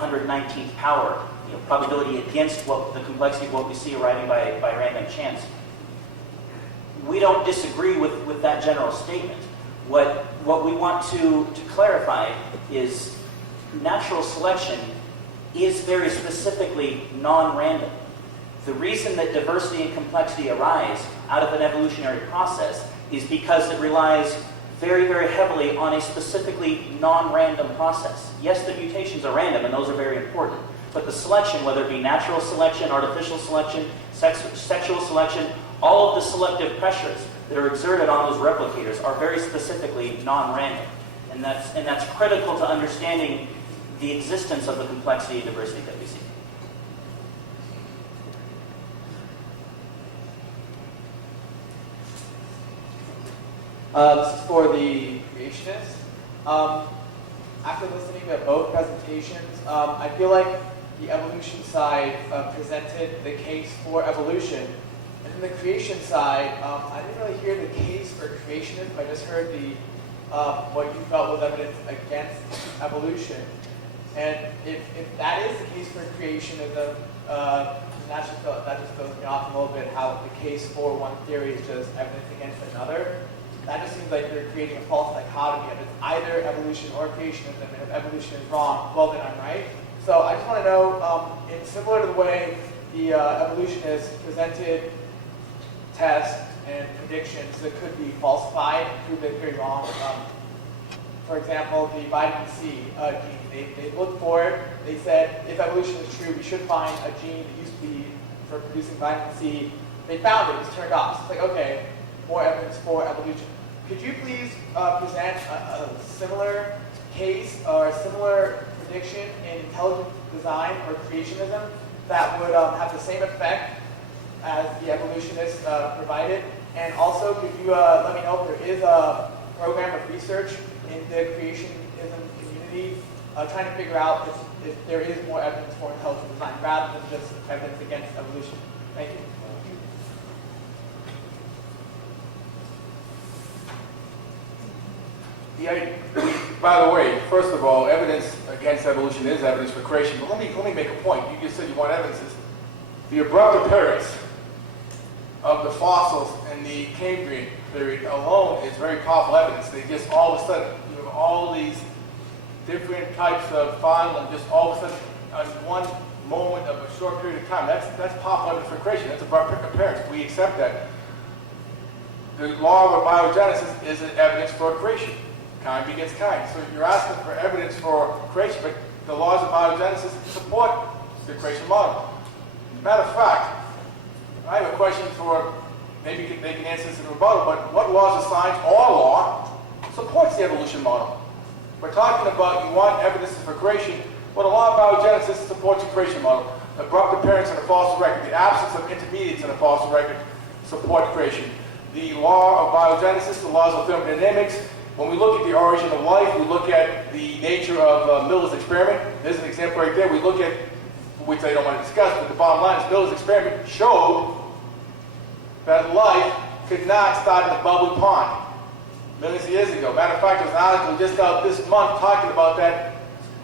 the 119th power, probability against the complexity of what we see arriving by random chance. We don't disagree with that general statement. What we want to clarify is natural selection is very specifically non-random. The reason that diversity and complexity arise out of an evolutionary process is because it relies very, very heavily on a specifically non-random process. Yes, the mutations are random, and those are very important. But the selection, whether it be natural selection, artificial selection, sexual selection, all of the selective pressures that are exerted on those replicators are very specifically non-random. And that's critical to understanding the existence of the complexity and diversity that we see. This is for the creationists. After listening to both presentations, I feel like the evolution side presented the case for evolution. And then the creation side, I didn't really hear the case for creationism. I just heard what you felt was evidence against evolution. And if that is the case for creationism, that just throws me off a little bit, how the case for one theory is just evidence against another. That just seems like you're creating a false dichotomy of it's either evolution or creationism, and if evolution is wrong, well then I'm right. So I just want to know, in similar to the way the evolutionists presented tests and predictions that could be falsified, prove their theory wrong. For example, the vitamin C gene, they looked for it. They said, if evolution is true, we should find a gene that used to be for producing vitamin C. They found it, it was turned off. So it's like, okay, more evidence for evolution. Could you please present a similar case or a similar prediction in intelligent design or creationism that would have the same effect as the evolutionists provided? And also, could you let me know if there is a program of research in the creationism community trying to figure out if there is more evidence for intelligent design rather than just evidence against evolution? Thank you. By the way, first of all, evidence against evolution is evidence for creation. But let me make a point. You just said you want evidences. The abrupt appearance of the fossils in the Cambrian period alone is very powerful evidence. They just all of a sudden, you have all these different types of fauna, and just all of a sudden, on one moment of a short period of time, that's powerful evidence for creation. That's abrupt appearance. We accept that. The law of abiogenesis is evidence for creation. Kind begets kind. So you're asking for evidence for creation, but the laws of biogenesis support the creation model. Matter of fact, I have a question for, maybe they can answer this in rebuttal, but what laws of science or law supports the evolution model? We're talking about you want evidence for creation, well, the law of biogenesis supports the creation model. Abrupt appearance in a fossil record, the absence of intermediates in a fossil record support creation. The law of biogenesis, the laws of thermodynamics. When we look at the origin of life, we look at the nature of Miller's experiment. There's an example right there. We look at, which I don't want to discuss, but the bottom line is Miller's experiment showed that life could not start in a bubbly pond millions of years ago. Matter of fact, there's an article just out this month talking about that,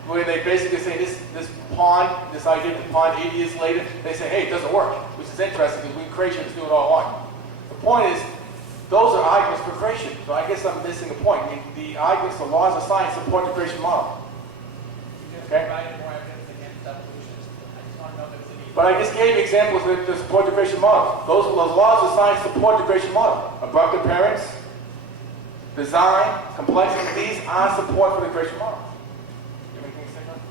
where they basically say this pond, this idea of the pond 80 years later, they say, hey, it doesn't work, which is interesting because we creationists do it all along. The point is, those are arguments for creation. So I guess I'm missing a point. I mean, the arguments, the laws of science support the creation model. Okay? But I just gave examples that support the creation model. Those laws of science support the creation model. Abrupt appearance, design, complexity, these are support for the creation model. You have anything to say about that?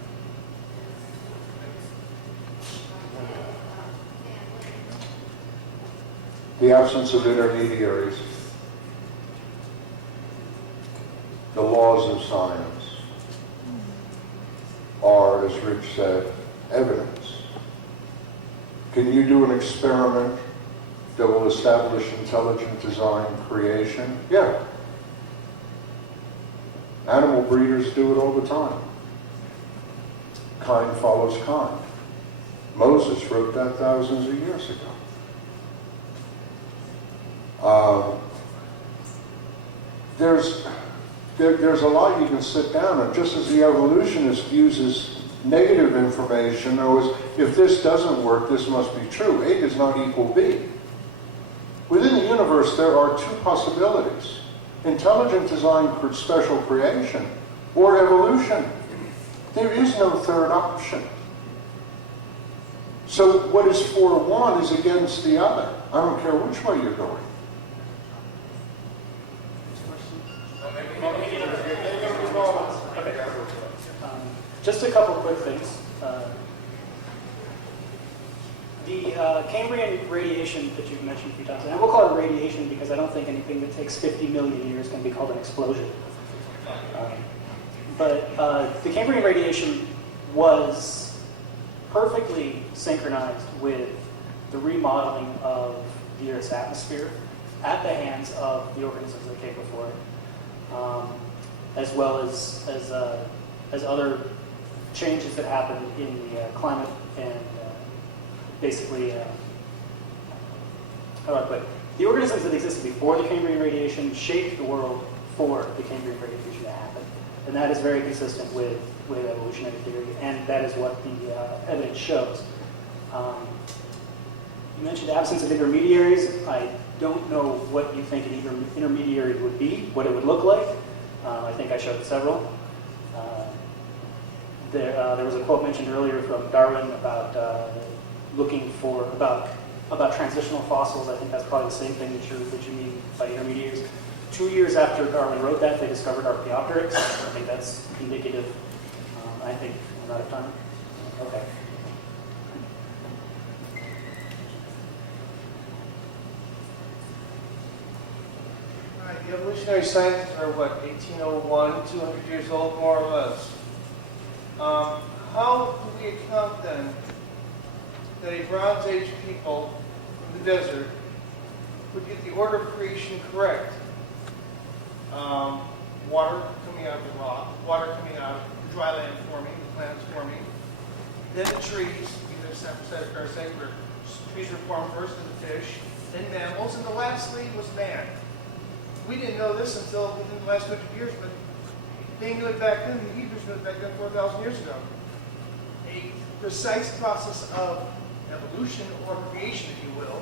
The absence of intermediaries, the laws of science are, as Rich said, evidence. Can you do an experiment that will establish intelligent design creation? Yeah. Animal breeders do it all the time. Kind follows kind. Moses wrote that thousands of years ago. There's a lot you can sit down, and just as the evolutionist uses negative information. In other words, if this doesn't work, this must be true. A does not equal B. Within the universe, there are two possibilities: intelligent design for special creation or evolution. There is no third option. So what is for one is against the other. I don't care which way you're going. Just a couple quick things. The Cambrian radiation that you've mentioned a few times, and I will call it radiation because I don't think anything that takes 50 million years can be called an explosion. But the Cambrian radiation was perfectly synchronized with the remodeling of the Earth's atmosphere at the hands of the organisms that came before it, as well as other changes that happened in the climate and basically, how do I put it? The organisms that existed before the Cambrian radiation shaped the world for the Cambrian radiation to happen. And that is very consistent with evolutionary theory, and that is what the evidence shows. You mentioned absence of intermediaries. I don't know what you think an intermediary would be, what it would look like. I think I showed several. There was a quote mentioned earlier from Darwin about looking for about transitional fossils. I think that's probably the same thing that you mean by intermediaries. 2 years after Darwin wrote that, they discovered Archaeopteryx. I think that's indicative. I think I'm out of time. Okay. All right, the evolutionary scientists are what, 1801, 200 years old, more or less. How do we account then that a Bronze Age people in the desert would get the order of creation correct? Water coming out of the rock, water coming out of the dry land forming, the plants forming, then the trees, either sympathetic or sacred. Trees were formed first, then the fish, then mammals, and the last lead was man. We didn't know this until within the last 50 years, but they knew it back then, the Hebrews knew it back then 4,000 years ago. A precise process of evolution or creation, if you will,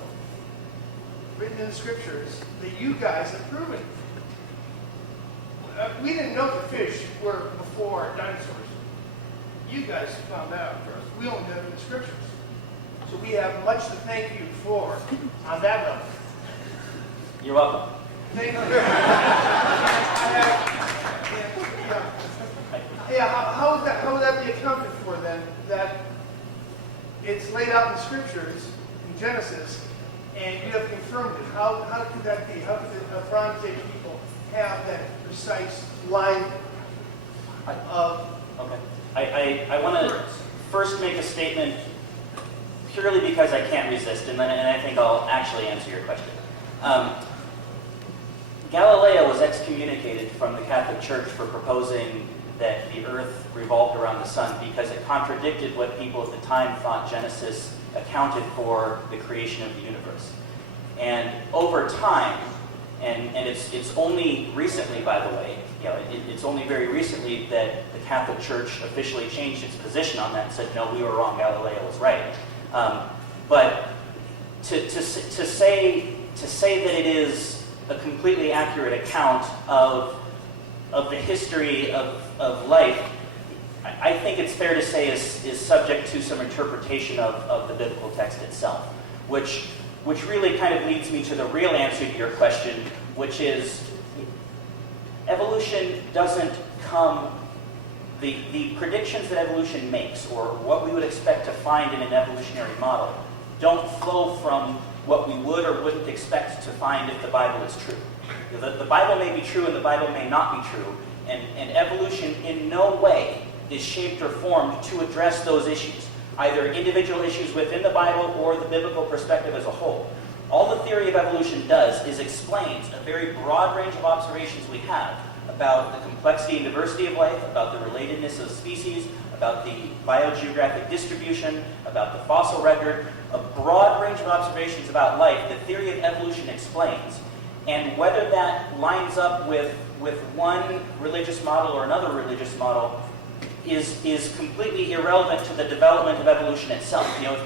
written in the scriptures that you guys have proven. We didn't know the fish were before dinosaurs. You guys found out first. We only know it in the scriptures. So we have much to thank you for on that level. You're welcome. Thank you. How would that be accounted for then? That it's laid out in the scriptures in Genesis, and you have confirmed it. How could that be? How could the Bronze Age people have that precise line of? Okay. I want to first make a statement purely because I can't resist, and I think I'll actually answer your question. Galileo was excommunicated from the Catholic Church for proposing that the earth revolved around the sun because it contradicted what people at the time thought Genesis accounted for the creation of the universe. And over time, and it's only recently, by the way, it's only very recently that the Catholic Church officially changed its position on that and said, no, we were wrong, Galileo was right. But to say that it is a completely accurate account of the history of life, I think it's fair to say is subject to some interpretation of the biblical text itself, which really kind of leads me to the real answer to your question, which is evolution doesn't come, the predictions that evolution makes, or what we would expect to find in an evolutionary model, don't flow from what we would or wouldn't expect to find if the Bible is true. The Bible may be true and the Bible may not be true, and evolution in no way is shaped or formed to address those issues, either individual issues within the Bible or the biblical perspective as a whole. All the theory of evolution does is explains a very broad range of observations we have about the complexity and diversity of life, about the relatedness of species, about the biogeographic distribution, about the fossil record, a broad range of observations about life the theory of evolution explains. And whether that lines up with one religious model or another religious model, is completely irrelevant to the development of evolution itself. You know,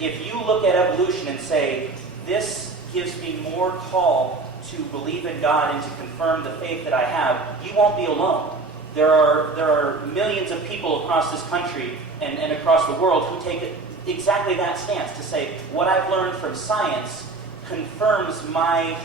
if you look at evolution and say, this gives me more call to believe in God and to confirm the faith that I have, you won't be alone. There are millions of people across this country and across the world who take exactly that stance to say, what I've learned from science confirms my